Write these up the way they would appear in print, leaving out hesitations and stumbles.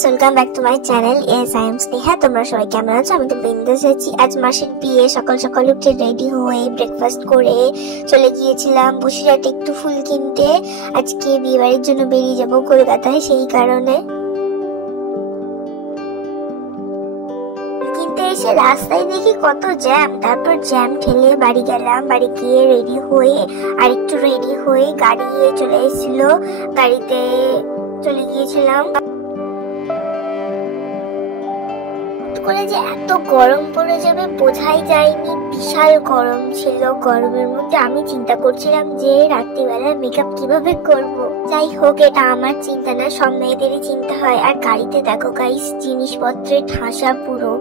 Guys, welcome back to my channel. S I am Sneha. তোমরা সবাই কেমন আছো? আমি তো বিন্দাস আছি। আজ মাসির বিয়ে, সকাল সকাল উঠে রেডি হয়ে ব্রেকফাস্ট করে চলে গিয়েছিলাম বসিরহাটে একটু ফুল কিনতে। আজকে বিয়ে বাড়ির জন্য বেরিয়ে যাবো কলকাতায়, সেই কারণে কিনতে এসে রাস্তায় দেখি কত জ্যাম। তারপর জ্যাম ঠেলে বাড়ি গেলাম। বাড়ি গিয়ে রেডি হয়ে আর একটু রেডি হয়ে গাড়ি চলে এসেছিল, গাড়িতে চলে গিয়েছিলাম। করে যে এত গরম পড়ে যাবে বোঝাই যায়নি, বিশাল গরম ছিল। গরমের মধ্যে আমি চিন্তা করছিলাম যে রাত্রিবেলা মেকআপ কিভাবে করব। যাই হোক, এটা আমার চিন্তা না, সব মেয়েদেরই চিন্তা হয়। আর গাড়িতে দেখো গাইস, জিনিসপত্রে ঠাসা পুরো।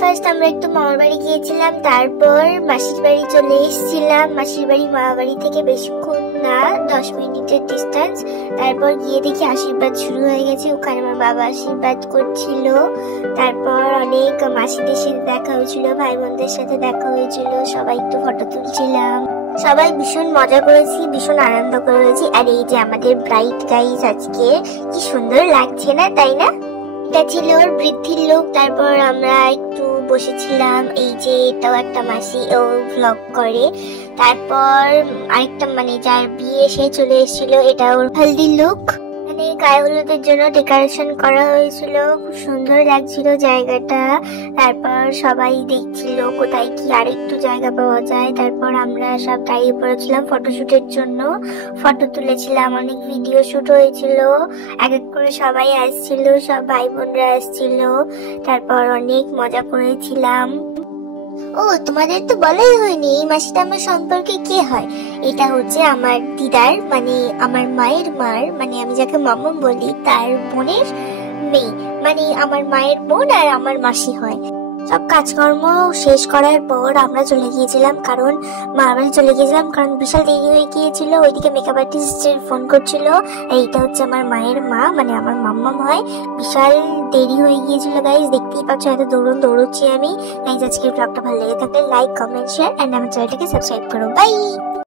ফার্স্ট আমরা একটু মামার বাড়ি গিয়েছিলাম, তারপর মাসির বাড়ি চলে এসেছিলাম। মাসির বাড়ি মামা বাড়ি থেকে বেশিক্ষণ না, 10 মিনিটের ডিস্টেন্স। তারপর গিয়ে দেখি আশীর্বাদ শুরু হয়ে গেছে, ওখানে আমার বাবা আশীর্বাদ করছিল। তারপর অনেক মাসিদের সাথে দেখা হয়েছিল, ভাই বোনদের সাথে দেখা হয়েছিল, সবাই একটু ফটো তুলছিলাম। সবাই ভীষণ মজা করেছি, ভীষণ আনন্দ করেছি। আর এই যে আমাদের ব্রাইট গাইস, আজকে কি সুন্দর লাগছে না, তাই না? এটা ছিল ওর বৃদ্ধির লোক। তারপর আমরা একটু বসেছিলাম। এই যে এটাও একটা মাসি, ও ভ্লগ করে। তারপর আরেকটা মানে যার বিয়ে, সে চলে এসেছিল। এটা ওর হলদি লুক, মানে গায়ে হলুদের জন্য ডেকোরেশন করা হয়েছিল। খুব সুন্দর লাগছিল জায়গাটা। তারপর সবাই দেখছিল কোথায় কি আর একটু জায়গা পাওয়া যায়। তারপর আমরা সব দাঁড়িয়ে পড়েছিলাম ফটোশুটের জন্য, ফটো তুলেছিলাম, অনেক ভিডিও শুট হয়েছিল। এক এক করে সবাই আসছিল, সব ভাই বোনরা আসছিল। তারপর অনেক মজা করেছিলাম। ও, তোমাদের তো বলাই হয়নি, এই মাসিটা আমার সম্পর্কে কে হয়। এটা হচ্ছে আমার দিদার, মানে আমার মায়ের মার, মানে আমি যাকে মামা বলি, তার বোনের মেয়ে, মানে আমার মায়ের বোন আর আমার মাসি হয়। সব কাজকর্ম শেষ করার পর আমরা চলে গিয়েছিলাম, কারণ মার বাড়ি চলে গিয়েছিলাম, কারণ বিশাল দেরি হয়ে গিয়েছিল। ওইদিকে মেকআপ আর্টিস্টের ফোন করছিল। এইটা হচ্ছে আমার মায়ের মা, মানে আমার মাম্মাম হয়। বিশাল দেরি হয়ে গিয়েছিল গাইজ, দেখতেই পাচ্ছ এত দৌড়চ্ছি আমি। গাইজ, আজকের ব্লগটা ভালো লেগে থাকলে লাইক, কমেন্ট, শেয়ার এন্ড আমার চ্যানেলটাকে সাবস্ক্রাইব করো। বাই।